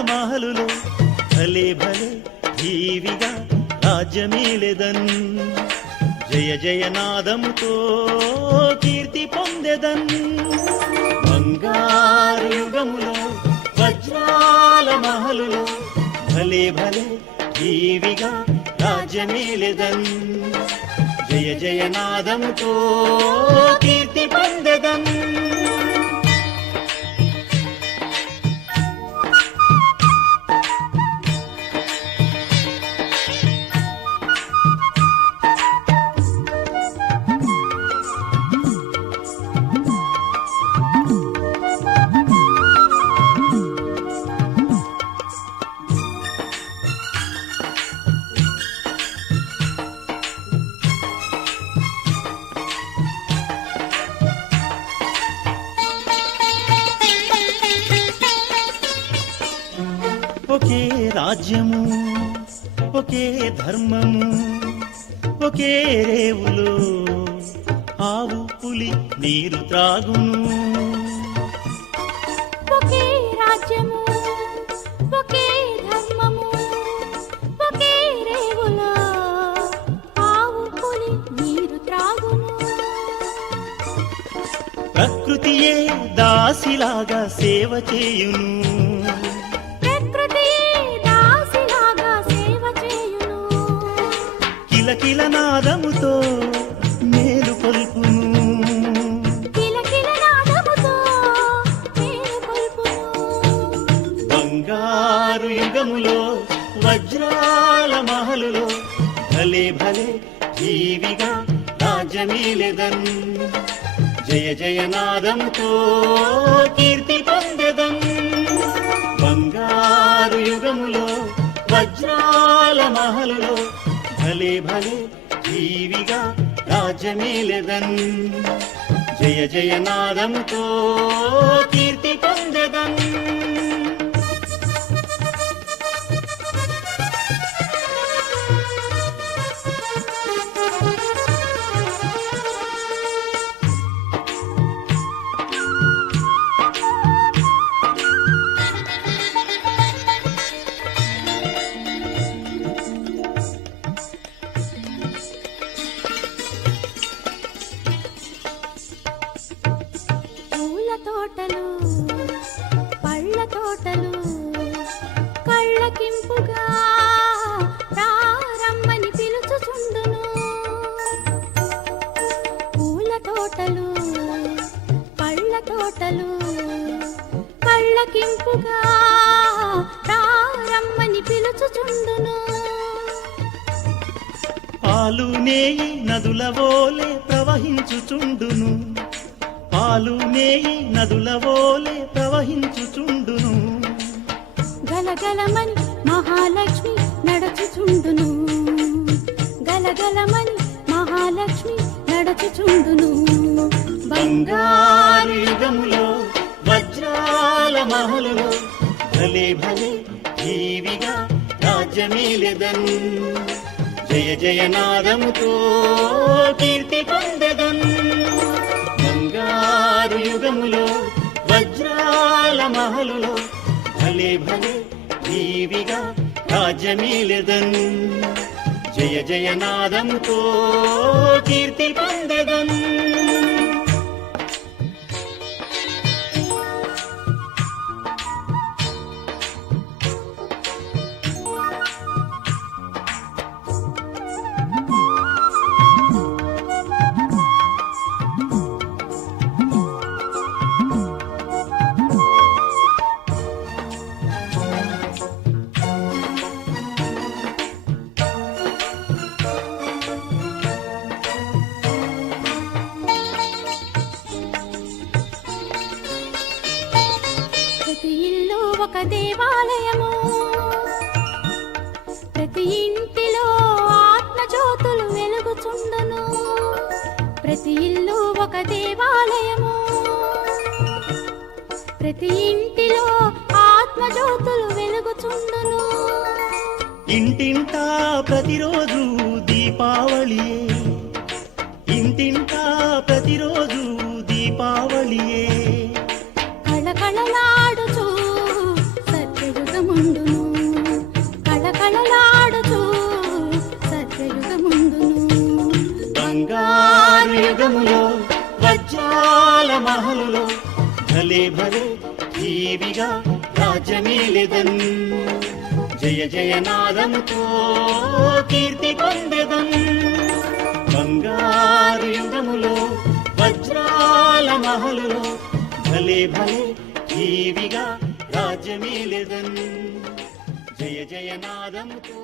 మహలులో భలే భలే జీవిగా రాజ్యమేలెదన్. జయ జయనాదముతో కీర్తి పొందెదన్. బంగారు యుగములో వజ్రాల మహలులో భలే భలే జీవిగా రాజ్యమేలెదన్. జయ జయనాదముతో కీర్తి పొందెదన్. ఒకే రాజ్యము ఒకే ధర్మము ఒకే రేవులో. ఆవు పులి నీరు త్రాగును. ఒకే రాజ్యము ఒకే ధర్మము ఒకే రేవులో. ఆవు పులి నీరు త్రాగును. ప్రకృతియే దాసిలాగా సేవ చేయును. కిలకిల నాదముతో మేలు కొల్పును. బంగారు యుగములో వజ్రాల మహలులో భలే భలే జీవిగా రాజ్యమీలెదన్ జయ జయనాదముతో కీర్తి రాజ్యమీలెదన్ జయ జయనాదముతో కీర్తి పొందెదన్. తోటలు కళ్ళకింపుగా రారమ్మని పిలుచుచుండును పాలు నేయి నదుల వోలే ప్రవహించుచుండును. పాలు నేయి నదుల వోలే ప్రవహించుచుండును. గలగలమని మహాలక్ష్మి నడచుచుండును. గలగలమని మహాలక్ష్మి నడచుచుండును. బంగారు భలే భలే జీవిగా రాజ్యమీలెదన్. జయ జయనాదముతో కీర్తి పొందదన్. బంగారు యుగములో వజ్రాల మహలులో భలే భలే జీవిగా రాజ్యమీలెదన్. జయ జయనాదముతో కీర్తి ప్రతి ఇల్లు ఒక దేవాలయము. ప్రతి ఇంటిలో ఆత్మ జ్యోతులు వెలుగుచుండును. ప్రతి ఇల్లు ఒక దేవాలయము. ప్రతి ఇంటిలో ఆత్మ జ్యోతులు వెలుగుచుండును. ఇంటింటా ప్రతిరోజు దీపావళియే ఇంటింటా ప్రతిరోజు దీపావళియే సత్యయుగముందును. బంగారు యుగములో వజ్రాల మహలులో భలే భలే టీవిగా రాజ్యమేలెదన్ జయ జయ నాదముతో కీర్తి పొందెదన్. బంగారు యుగములో వజ్రాల మహలులో భలే భలే జీవిగా రాజ్యమేలెదన్ జయ జయ నాదముతో